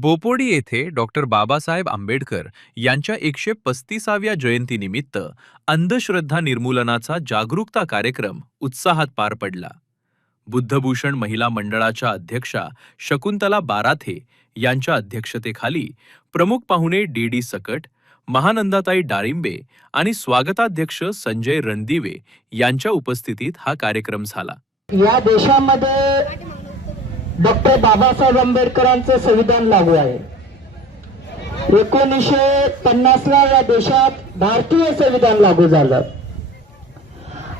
बोपोडी येथे डॉक्टर बाबासाहेब आंबेडकर यांच्या 135व्या जयंतीनिमित्त अंधश्रद्धा निर्मूलनाचा जागरूकता कार्यक्रम उत्साहात पार पडला. बुद्धभूषण महिला मंडळाच्या अध्यक्षा शकुंतला बाराथे यांच्या अध्यक्षतेखाली प्रमुख पाहुणे डी सकट, महानंदाताई डाळिंबे आणि स्वागताध्यक्ष संजय रणदिवे यांच्या उपस्थितीत हा कार्यक्रम झाला. या देशामध्ये डॉक्टर बाबासाहेब आंबेडकरांचं संविधान लागू आहे. 1950ला या देशात भारतीय संविधान लागू झालं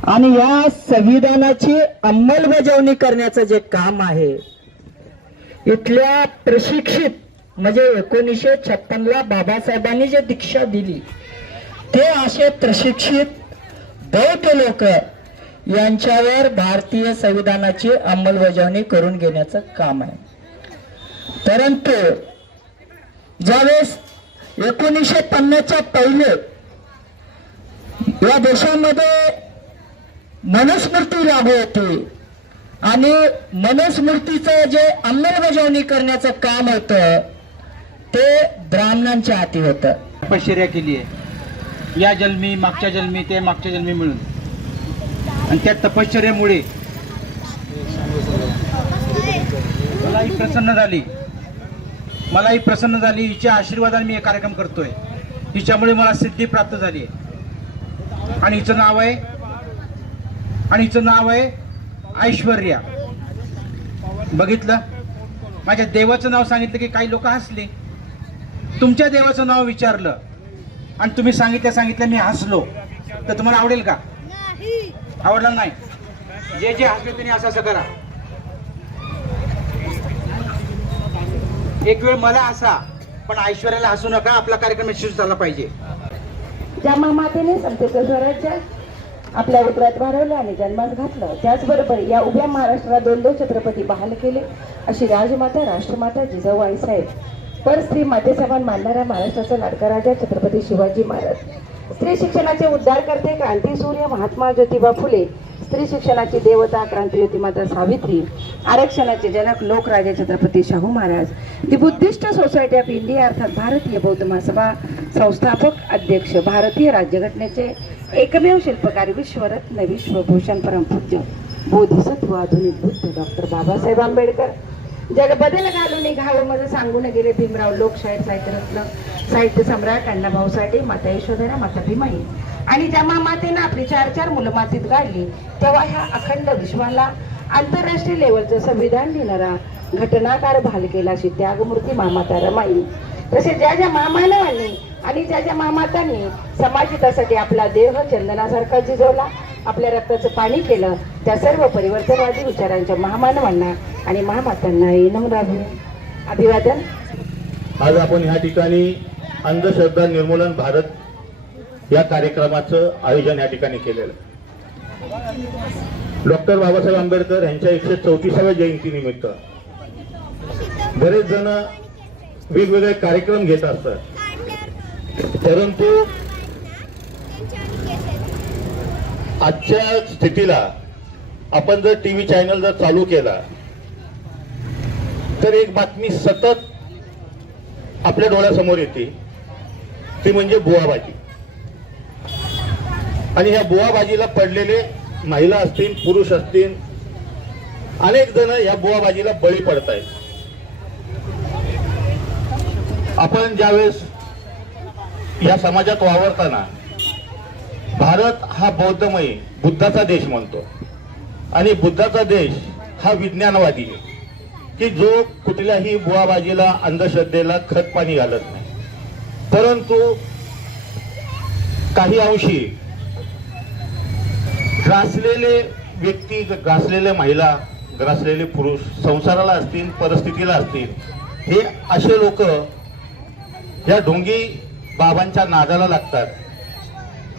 आणि या संविधानाची अंमलबजावणी करण्याचं जे काम आहे, इथल्या प्रशिक्षित म्हणजे 1956ला बाबासाहेबांनी जे दीक्षा दिली ते असे प्रशिक्षित बौद्ध लोक यांच्यावर भारतीय संविधानाची अंमलबजावणी करून घेण्याचं काम आहे. परंतु ज्यावेळेस 1950च्या पहिले या देशामध्ये मनुस्मृती लागू होती आणि मनुस्मृतीचं जे अंमलबजावणी करण्याचं काम होतं ते ब्राह्मणांच्या हाती होतं. तपश्चर्या केली आहे या जन्मी, मागच्या जन्मी, ते मागच्या जन्मी मिळून, आणि त्या तपश्चर्यामुळे मलाही प्रसन्न झाली. हिच्या आशीर्वादाने मी हे कार्यक्रम करतोय. हिच्यामुळे मला सिद्धी प्राप्त झाली आहे आणि हिचं नाव आहे ऐश्वर्या. बघितलं, माझ्या देवाचं नाव सांगितलं की काही लोक हसले. तुमच्या देवाचं नाव विचारलं आणि तुम्ही सांगितलं मी हसलो, तर तुम्हाला आवडेल का? आवडलं नाही. जे हसले त्यांनी असं करा. एक वेळ मला हसा, पण ऐश्वर्याला हसू नका. आपला कार्यक्रम यशस्वी झाला पाहिजे. ज्या मातेने संतेचं स्वराज्य आपल्या उतरात वाढवलं आणि जन्मास घातलं, त्याचबरोबर या उभ्या महाराष्ट्राला 2 छत्रपती बहाल केले अशी राजमाता, राष्ट्रमाता जिजाऊ आईसाहेब, पर स्त्री मातेसमान मानणारा महाराष्ट्राचा लाडका राजा छत्रपती शिवाजी महाराज, स्त्री शिक्षणाचे उद्धार करते क्रांतीसूर्य महात्मा ज्योतिबा फुले, स्त्री शिक्षणाची देवता क्रांतिज्योती माता सावित्री, आरक्षणाचे जनक लोकराजे Chhatrapati Shahu Maharaj, the Buddhist society of India अर्थात भारतीय बौद्ध महासभा संस्थापक अध्यक्ष, भारतीय राज्यघटनेचे एकमेव शिल्पकार, विश्वरत्न, विश्वभूषण, परमपूज्य बोधिसत्व आधुनिक बुद्ध डॉक्टर बाबासाहेब आंबेडकर, जग बदल घालून घाव मध्ये सांगून गेले भीमराव, लोकशाहीर, साहित्यरत्न, साहित्य सम्राट अण्णाभाऊ साठे, माता यशोधरा, माता भीमाई, आणि ज्या मातेनं आपली 4 मुलं मातीत गाडली, तेव्हा ह्या अखंड विश्वाला आंतरराष्ट्रीय लेवलचं संविधान लिहिणारा घटनाकार भाल केला अशी त्यागमूर्ती मामाता रमाई. तसे ज्या मामानवांनी आणि ज्या मामातांनी समाजहितासाठी आपला देह चंदनासारखा झिजवला, आपल्या रक्ताचं पाणी केलं, त्या सर्व परिवर्तनवादी विचारांच्या महामानवांना आणि महामातांना नम्र अभिवादन. आज आपण ह्या ठिकाणी अंधश्रद्धा निर्मूलन भारत या कार्यक्रमाचं आयोजन या ठिकाणी केलेलं. डॉक्टर बाबासाहेब आंबेडकर यांच्या 134व्या जयंतीनिमित्त बरेच जण वेगवेगळे कार्यक्रम घेत असतात, परंतु आजच्या स्थितीला आपण जर टीव्ही चॅनल जर चालू केला तर एक बातमी सतत आपल्या डोळ्यासमोर येते, ती म्हणजे बुवाबाजी. आणि ह्या बुवाबाजीला पडलेले महिला असतील, पुरुष असतील, अनेक जण या बुवाबाजीला बळी पडत आहेत. आपण ज्यावेळेस या समाजात वावरताना भारत हा बौद्धमय बुद्धाचा देश म्हणतो आणि बुद्धाचा देश हा विज्ञानवादी आहे की जो कुठल्याही बुवाबाजीला, अंधश्रद्धेला खत पाणी घालत नाही. परंतु काही अंशी ग्रासलेले व्यक्ती, ग्रासलेल्या महिला, ग्रासलेले पुरुष, संसाराला असतील, परिस्थितीला असतील, हे असे लोक या ढोंगी बाबांच्या नादाला लागतात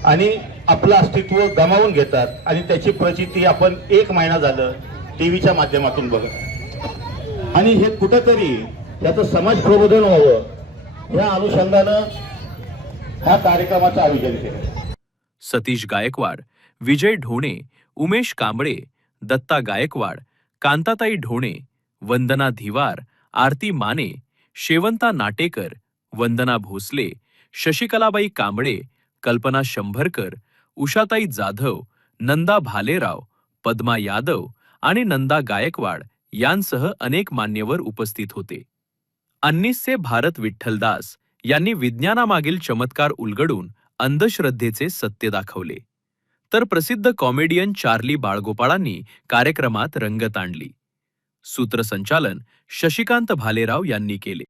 आणि आपलं अस्तित्व गमावून घेतात. आणि त्याची प्रचिती आपण 1 महिना झालं टीव्हीच्या माध्यमातून बघत. आणि हे कुठंतरी याचं समाज प्रबोधन व्हावं या अनुषंगानं ह्या कार्यक्रमाचं आयोजन केलं. सतीश गायकवाड, विजय ढोणे, उमेश कांबळे, दत्ता गायकवाड, कांताताई ढोणे, वंदना धिवार, आरती माने, शेवंता नाटेकर, वंदना भोसले, शशिकलाबाई कांबळे, कल्पना शंभरकर, उषाताई जाधव, नंदा भालेराव, पद्मा यादव आणि नंदा गायकवाड यांसह अनेक मान्यवर उपस्थित होते. अन्निसचे भारत विठ्ठलदास यांनी विज्ञानामागील चमत्कार उलगडून अंधश्रद्धेचे सत्य दाखवले, तर प्रसिद्ध कॉमेडियन चार्ली बाळगोपाळांनी कार्यक्रमात रंगत आणली. सूत्रसंचालन शशिकांत भालेराव यांनी केले.